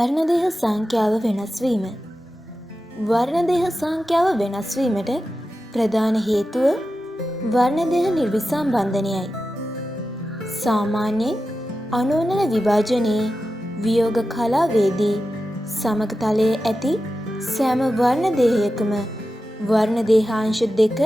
වර්ණදේහ සංඛ්‍යාව වෙනස් වීම. වර්ණදේහ සංඛ්‍යාව වෙනස් වීමට ප්‍රධාන හේතුව වර්ණදේහ නිර්විසම්බන්ධනයයි. සාමාන්‍යයෙන් අනෝනන විභාජනයේ වියෝග කලාවේදී සමකතලයේ ඇති සෑම වර්ණදේහයකම වර්ණදේහාංශ දෙක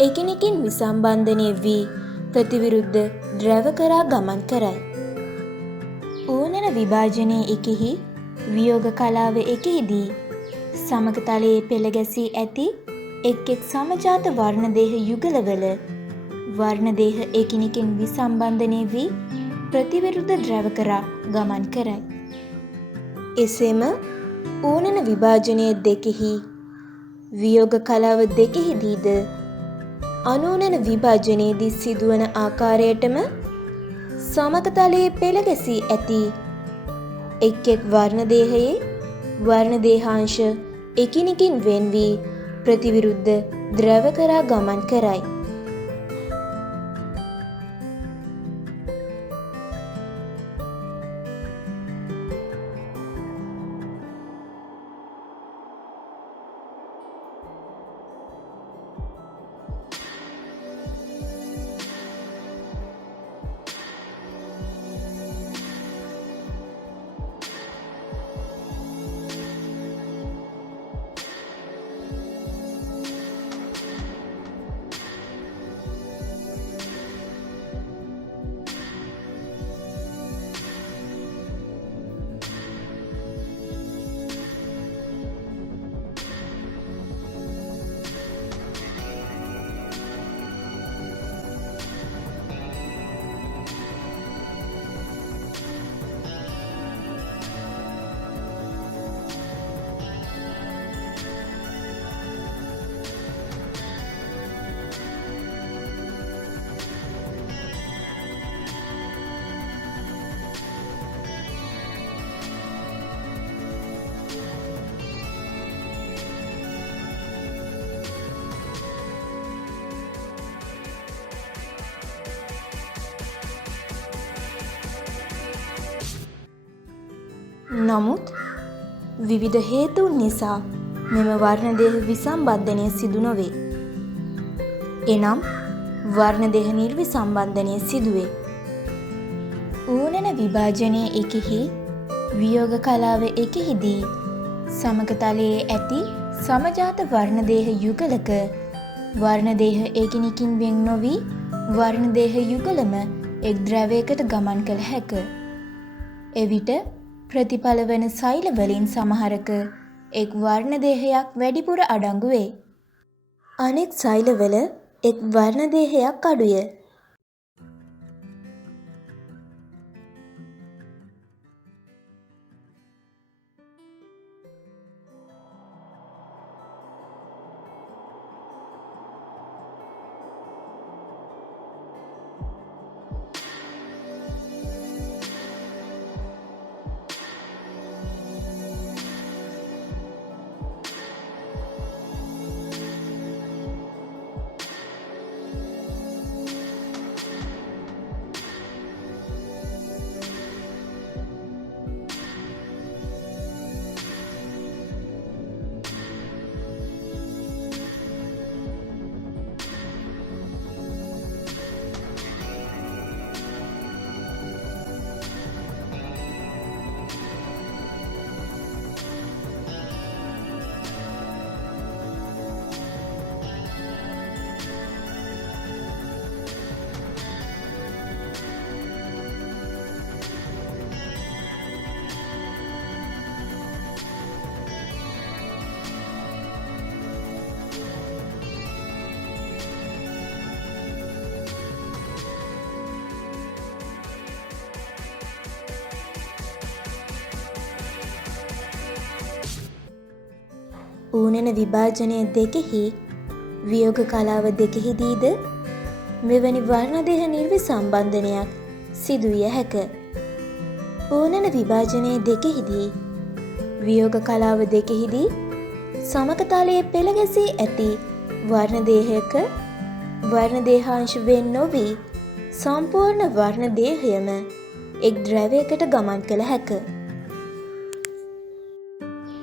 එකිනෙකින් විසම්බන්ධනය වී ප්‍රතිවිරුද්ධ ද්‍රව කරා ගමන් කරයි. ඕනන විභාජනයේ එකෙහි වියෝග කලාව එකෙහිදී සමකතලයේ පෙළ ගැසී ඇති එක් එක් සමජාත වර්ණදේහ යුගලවල වර්ණදේහ එකිනෙකින් විසම්බන්ධනය වී ප්‍රතිවිරුද්ධ ද්‍රව කරා ගමන් කරයි. එසේම ඕනන විභාජනය දෙකෙහි වියෝග කලාව දෙකෙහිදීද අනෝනන විභාජනයේදී සිදුවන ආකාරයටම සමකතලයේ පෙළ ගැසී ඇති එක් එක් වර්ණදේහයේ වර්ණදේහාංශ එකිනෙකින් වෙන් වී ප්‍රතිවිරුද්ධ ද්‍රව කරා ගමන් කරයි. නමුත් විවිධ හේතුන් නිසා මෙම වර්ණදේහ විසම්බන්ධනය සිදු නොවේ. එනම් වර්ණදේහ නිර්විසම්බන්ධනය සිදුවේ. ඕනන විභාජනයේ එකෙහි වියෝග කලාව එකෙහිදී සමකතලයේ ඇති සමජාත වර්ණදේහ යුගලක වර්ණදේහ එකිනෙකින් වෙන් නොවී වර්ණදේහ යුගලම එක් ද්‍රවයකට ගමන් කළ හැක. එවිට ප්‍රතිඵල වන සෛල වලින් සමහරක එක් වර්ණදේහයක් වැඩිපුර අඩංගු වේ. අනෙක් සෛලවල එක් වර්ණදේහයක් අඩුය. ඌනන විභාජනය දෙකෙහි වියෝග කලාව දෙකෙහිදීද මෙවැනි වර්ණදේහ නිර්විසම්බන්ධනයක් සිදුවිය හැක. ඌනන විභාජනය දෙකෙහිදී වියෝග කලාව දෙකෙහිදී සමකතලයේ පෙළ ගැසී ඇති වර්ණදේහයක වර්ණදේහාංශ වෙන් නොවී සම්පූර්ණ වර්ණදේහයම එක් ද්‍රවයකට ගමන් කළ හැක.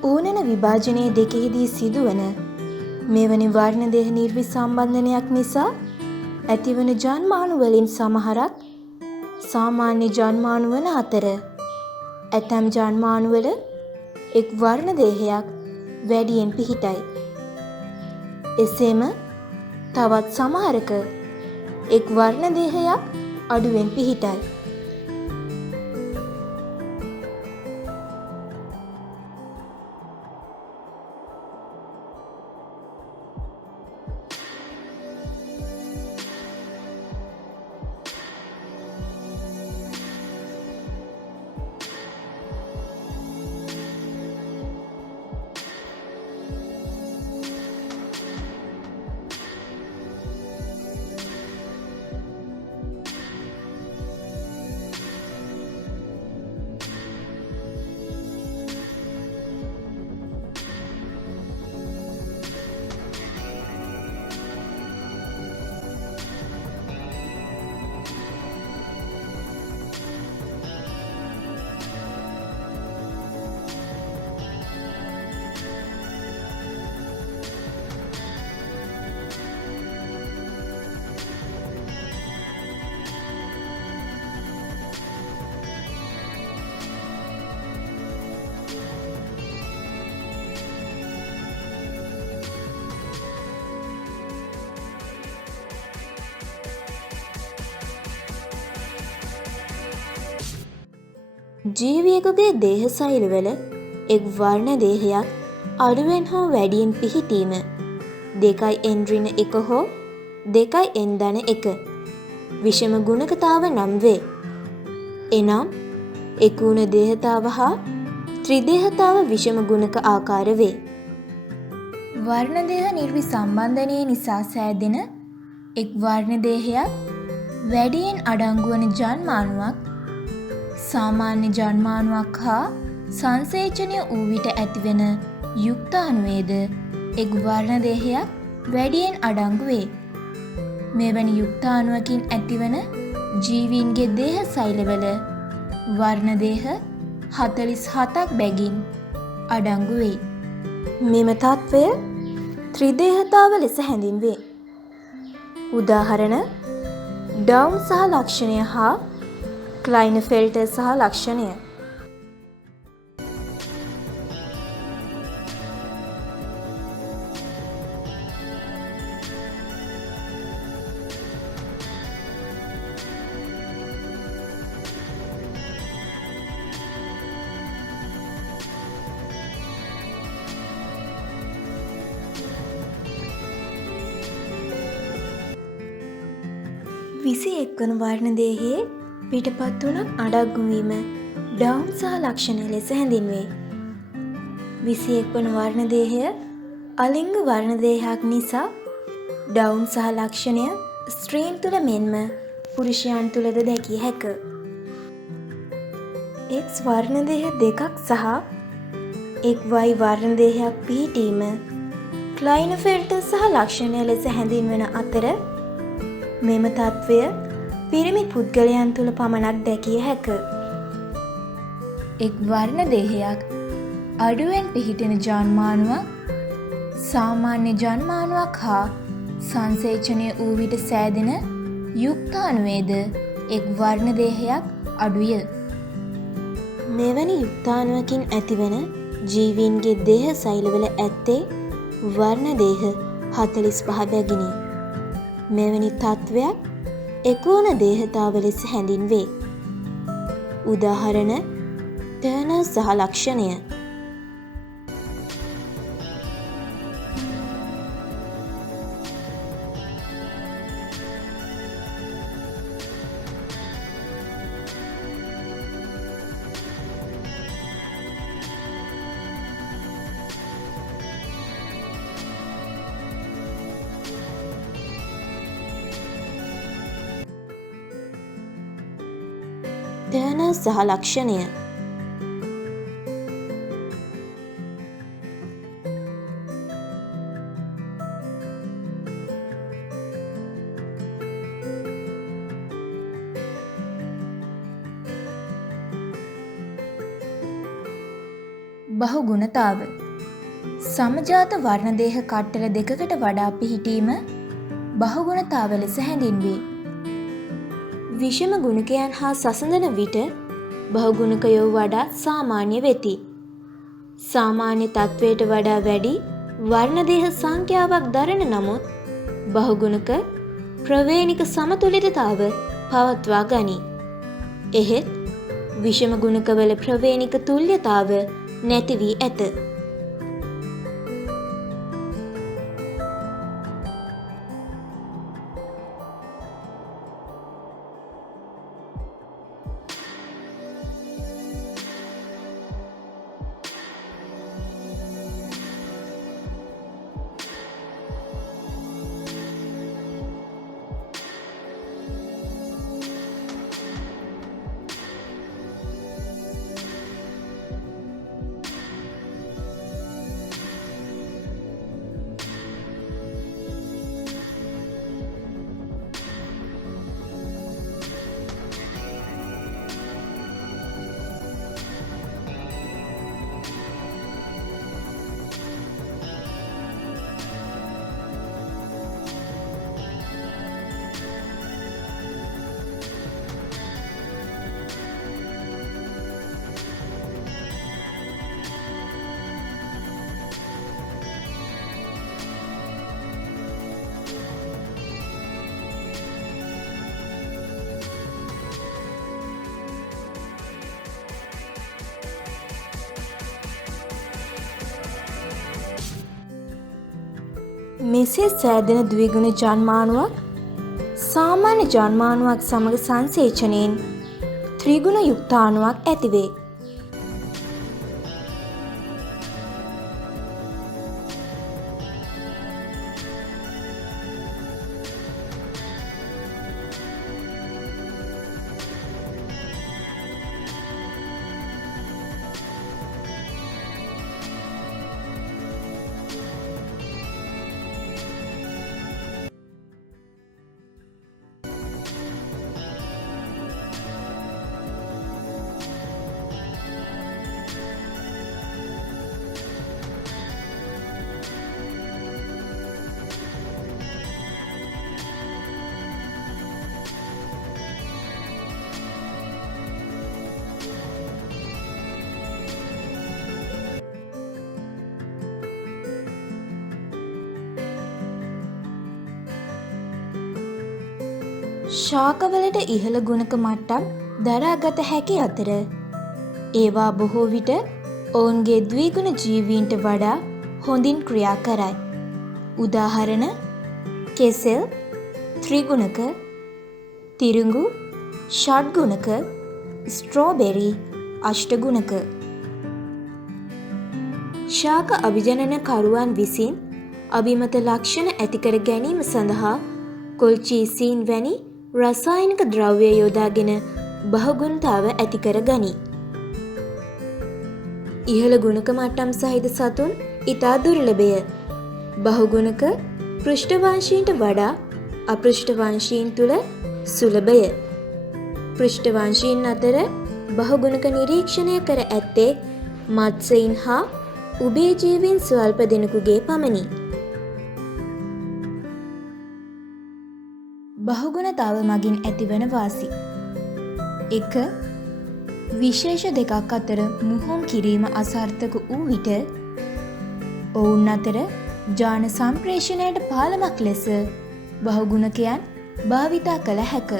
ඌනන විභාජනයේ දෙකෙහිදී සිදුවන මෙවැනි වර්ණ දේහ නිර්විසම්බන්ධනයක් නිසා ඇතිවන ජන්මාණු වලින් සමහරක් සාමාන්‍ය ජන්මාණු වන අතර ඇතැම් ජන්මාණුවල එක් වර්ණ දේහයක් වැඩියෙන් පිහිටයි. එසේම තවත් සමහරක එක් වර්ණ දේහයක් අඩුවෙන් පිහිටයි. ජීවියෙකුගේ දේහ සෛලවල එක් වර්ණ දේහයක් අඩුවෙන් හෝ වැඩියෙන් පිහිටීම 2n-1 හෝ 2n-1 විෂම ගුණකතාව නම් වේ. එනම් එකුණ දේහතාව හා ත්‍රිදේහතාව විෂම ගුණක ආකාර වේ. වර්ණ දේහ නිර්විසම්බන්ධනය නිසා සෑදෙන එක් වර්ණ දේහයක් වැඩියෙන් අඩංගු වන ජන්මාණුවක් සාමාන්‍ය ජන්මාණුවක් හා සංසේචනය වූ විට ඇතිවෙන යුක්තාණුවේද එක් වර්ණ දේහයක් වැඩියෙන් අඩංගු වේ. මෙවැනි යුක්තාණුවකින් ඇතිවන ජීවීන්ගේ දේහ සෛලවල වර්ණ දේහ 47ක් බැගින් අඩංගු වෙයි. මෙම තත්ත්වය ත්‍රිදේහතාව ලෙස හැඳින්වේ. උදාහරණ ඩවුන් සහ ලක්ෂණය හා ක්ලයිනෆෙල්ටර් සහ ලක්ෂණය. විසි එක්වන වර්ණ දේහයේ පිටපත් තුනක් අඩංගු වීම ඩවුන් සහ ලක්ෂණය ලෙස හැඳින්වේ. 21 වන වර්ණ දේහය අලිංග වර්ණ දේහයක් නිසා ඩවුන් සහ ලක්ෂණය ස්ත්‍රීන් තුළ මෙන්ම පුරුෂයන් තුළද දැකිය හැක. X වර්ණ දේහ දෙකක් සහ XY වර්ණ දේහයක් පිහිටීම ක්ලයිනෆෙල්ටර් සහ ලක්ෂණය ලෙස හැඳින්වෙන අතර මෙම තත්ත්වය පිරිමි පුද්ගලයන් තුළ පමණක් දැකිය හැක. එක් වර්ණ දේහයක් අඩුවෙන් පිහිටෙන ජන්මාණුවක් සාමාන්‍ය ජන්මාණුවක් හා සංසේචනය වූ විට සෑදෙන යුක්තාණුවේද එක් වර්ණ දේහයක් අඩුය. මෙවැනි යුක්තාණුවකින් ඇතිවන ජීවීන්ගේ දේහ සෛලවල ඇත්තේ වර්ණ දේහ 45 බැගිනි. මෙවැනි තත්ත්වයක් එකෝණ දේහතාව ලෙස හැඳින්වේ. උදාහරණ ටර්නර් සහ ලක්ෂණය. ටර්නර් සහ ලක්ෂණය. බහුගුණතාව. සමජාත වර්ණදේහ කට්ටල දෙකකට වඩා පිහිටීම බහුගුණතාව ලෙස හැඳින්වේ. විෂම ගුණකයන් හා සසඳන විට බහුගුණකයෝ වඩා සාමාන්‍ය වෙති. සාමාන්‍ය තත්වයට වඩා වැඩි වර්ණදේහ සංඛ්‍යාවක් දරන නමුත් බහුගුණක ප්‍රවේණික සමතුලිතතාව පවත්වා ගනී. එහෙත් විෂම ගුණකවල ප්‍රවේණික තුල්‍යතාව නැති වී ඇත. මෙසේ සෑදෙන ද්විගුණ ජන්මානුවක් සාමාන්‍ය ජන්මානුවක් සමග සංසේචනයෙන් ත්‍රිගුණ යුක්තාණුවක් ඇතිවේ. ශාකවලට ඉහළ ගුණක මට්ටම් දරාගත හැකි අතර ඒවා බොහෝ විට ඔවුන්ගේ ද්විගුණ ජීවීන්ට වඩා හොඳින් ක්‍රියා කරයි. උදාහරණ කෙසෙල් ත්‍රිගුණක, තිරිඟු ෂඩ්ගුණක, ස්ට්‍රෝබෙරි අෂ්ටගුණක. ශාක අභිජනනකරුවන් විසින් අභිමත ලක්ෂණ ඇතිකර ගැනීම සඳහා කොල්චීසීන් වැනි රසායනික ද්‍රව්‍ය යොදාගෙන බහුගුණතාව ඇතිකර ගනී. ඉහළ ගුණක මට්ටම් සහිත සතුන් ඉතා දුර්ලභය. බහුගුණක පෘෂ්ඨවංශීන්ට වඩා අපෘෂ්ඨවංශීන් තුළ සුලභය. පෘෂ්ඨවංශීන් අතර බහුගුණක නිරීක්ෂණය කර ඇත්තේ මත්ස්‍යයන් හා උභයජීවීන් ස්වල්ප දෙනෙකුගේ පමණි. බහුගුණතාව මගින් ඇතිවන වාසි 1. විශේෂ දෙකක් අතර මුහුම් කිරීම අසාර්ථක වූ විට ඔවුන් අතර ජාන සම්ප්‍රේෂණයට පාලමක් ලෙස බහුගුණකයන් භාවිතා කළ හැක.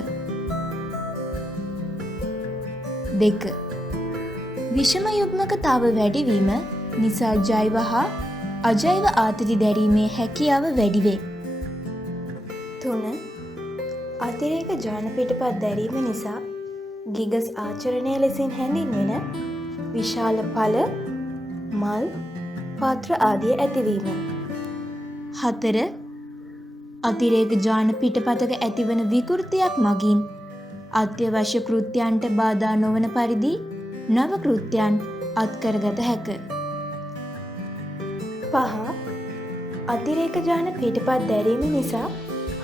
2. විෂම යුග්මකතාව වැඩිවීම නිසා ජෛව හා අජෛව ආතති දැරීමේ හැකියාව වැඩිවේ. 3. අතිරේක ජාන පිටපත් දැරීම නිසා ගිගස් ආචරණය ලෙසින් හැඳින්වෙන විශාල ඵල, මල්, පාත්‍ර ආදිය ඇතිවීම. 4. අතිරේක ජාන පිටපතක ඇතිවන විකෘතියක් මගින් අත්‍යවශ්‍ය කෘත්‍යයන්ට බාධා නොවන පරිදි නව කෘත්‍යයන් අත්කරගත හැක. 5. අතිරේක ජාන පිටපත් දැරීම නිසා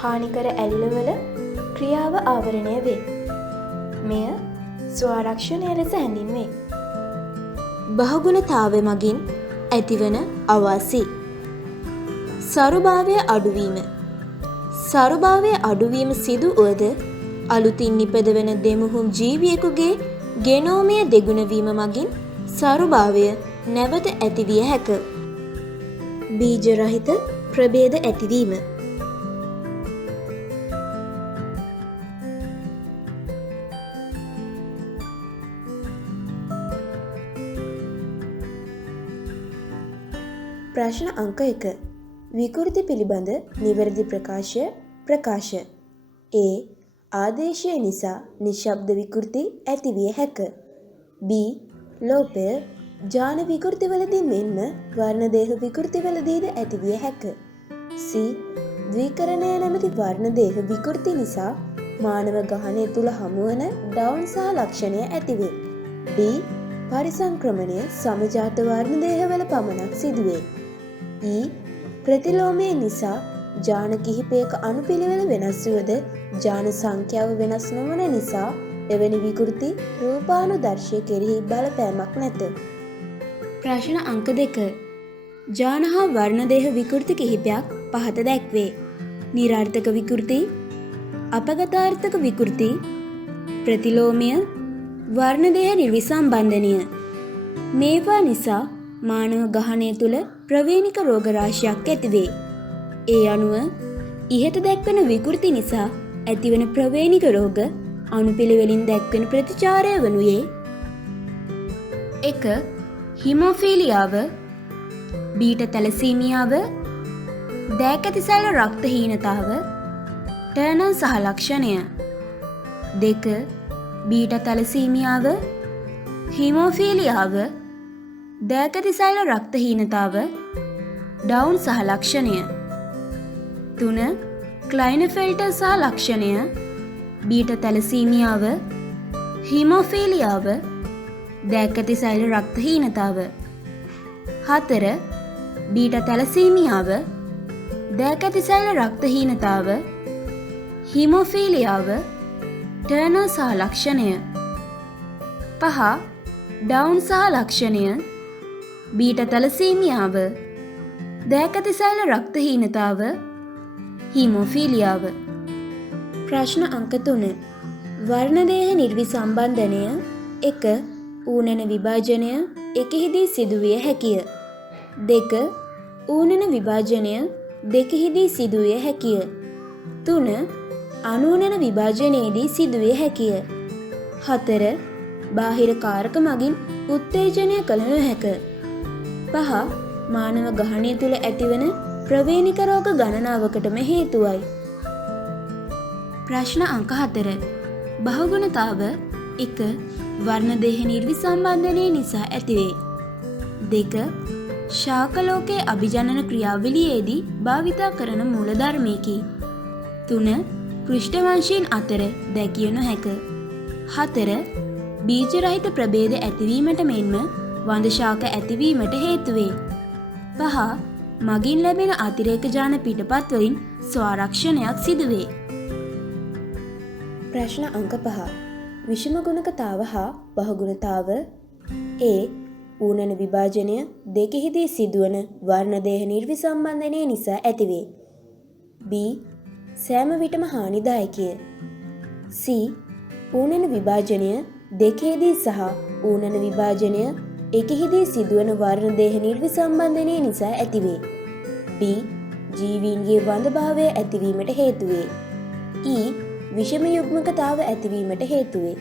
හානිකර ඇල්ලවල ක්‍රියාව ආවරණය වේ. මෙය ස්වාරක්ෂණය ලෙස හැඳින්වේ. බහුගුණතාවය මගින් ඇතිවන අවාසි. සරුභාවය අඩුවීම. සරුභාවය අඩුවීම සිදු වුවද අලුතින් නිපදවන දෙමුහුම් ජීවියෙකුගේ ගෙනෝමය දෙගුණවීම මගින් සරුභාවය නැවත ඇතිවිය හැක. බීජ රහිත ප්‍රභේද ඇතිවීම. ප්‍රශ්න අංක 1. විකෘති පිළිබඳ නිවැරදි ප්‍රකාශ. A. ආදේශය නිසා නිශ්ශබ්ද විකෘති ඇතිවිය හැක. B. ලෝපය ජාන විකෘතිවලදී මෙන්ම වර්ණදේහ විකෘතිවලදීද ඇතිවිය හැක. C. ද්විකරණය නැමැති වර්ණදේහ විකෘති නිසා මානව ගහනය තුළ හමුවන ඩවුන් සහ ලක්ෂණය ඇතිවේ. D. පරිසංක්‍රමණය සමජාත වර්ණදේහවල පමණක් සිදුවේ. E. ප්‍රතිලෝමය නිසා ජාන කිහිපයක අනුපිළිවෙල වෙනස් වුවද ජාන සංඛ්‍යාව වෙනස් නොවන නිසා එවැනි විකෘති රූපානුදර්ශය කෙරෙහි බලපෑමක් නැත. ප්‍රශ්න අංක 2. ජාන හා වර්ණදේහ විකෘති කිහිපයක් පහත දැක්වේ. නිරාර්ථක විකෘති, අපගතාර්ථක විකෘති, ප්‍රතිලෝමය, වර්ණදේහ නිර්විසම්බන්ධනය. මේවා නිසා මානව ගහනය තුළ ප්‍රවේණික රෝග රාශියක් ඇතිවේ. ඒ අනුව ඉහත දැක්වන විකෘති නිසා ඇතිවන ප්‍රවේණික රෝග අනුපිළිවෙලින් දැක්වෙන ප්‍රතිචාරය වනුයේ 1. හිමෝෆීලියාව, බීට තැලසීමියාව, දෑකැතිසැල රක්තහීනතාව, ටර්නර් සහ ලක්ෂණය. 2. බීට තැලසීමියාව, හිමෝෆීලියාව, දෑකැතිසැල රක්තහීනතාව, ඩවුන් සහ ලක්ෂණය. 3. ක්ලයිනෆෙල්ටර් සහ ලක්ෂණය, බීට තැලසීමියාව, හිමෝෆීලියාව, දෑකැතිසැල රක්තහීනතාව. 4. බීට තැලසීමියාව, දෑකැතිසැල රක්තහීනතාව, හිමෝෆීලියාව, ටර්නර් සහ ලක්ෂණය. 5. ඩවුන් සහ ලක්ෂණය, බීට තැලසීමියාව, දෑකැතිසැල රක්තහීනතාව, හිමෝෆීලියාව. ප්‍රශ්න අංක 3. වර්ණදේහ නිර්විසම්බන්ධනය 1. ඌනන විභාජනය එකෙහිදී සිදුවිය හැකිය. 2. ඌනන විභාජනය දෙකෙහිදී සිදුවිය හැකිය. 3. අනූනන විභාජනයේදී සිදුවිය හැකිය. 4. බාහිර කාරක මගින් උත්තේජනය කළ නොහැක. 5. මානව ගහනය තුළ ඇතිවන ප්‍රවේණික රෝග ගණනාවකටම හේතුවයි. ප්‍රශ්න අංක 4. බහුගුණතාව 1. වර්ණදේහ නිර්විසම්බන්ධනය නිසා ඇතිවේ. 2. ශාකලෝකයේ අභිජනන ක්‍රියාවලියේදී භාවිතා කරන මූලධර්මයකි. 3. පෘෂ්ඨවංශීන් අතර දැකිය නොහැක. 4. බීජරහිත ප්‍රභේද ඇතිවීමට මෙන්ම වඳශාක ඇතිවීමට හේතුවේ. 5. මගින් ලැබෙන අතිරේක ජාන පිටපත් වලින් ස්වාරක්ෂණයක් සිදුවේ. ප්‍රශ්න අංක 5. විෂම ගුණකතාව හා බහුගුණතාව. A. ඌනන විභාජනය දෙකෙහිදී සිදුවන වර්ණදේහ නිර්විසම්බන්ධනය නිසා ඇතිවේ. B. සෑම විටම හානිදායකය. C. ඌනන විභාජනය දෙකෙහිදී සහ ඌනන විභාජනය එකෙහිදී සිදුවන වර්ණදේහ නිර්විසම්බන්ධනය නිසා ඇතිවේ. D. ජීවීන්ගේ වඳභාවය ඇතිවීමට හේතුවේ. E. විෂම යුග්මකතාව ඇතිවීමට හේතුවේ.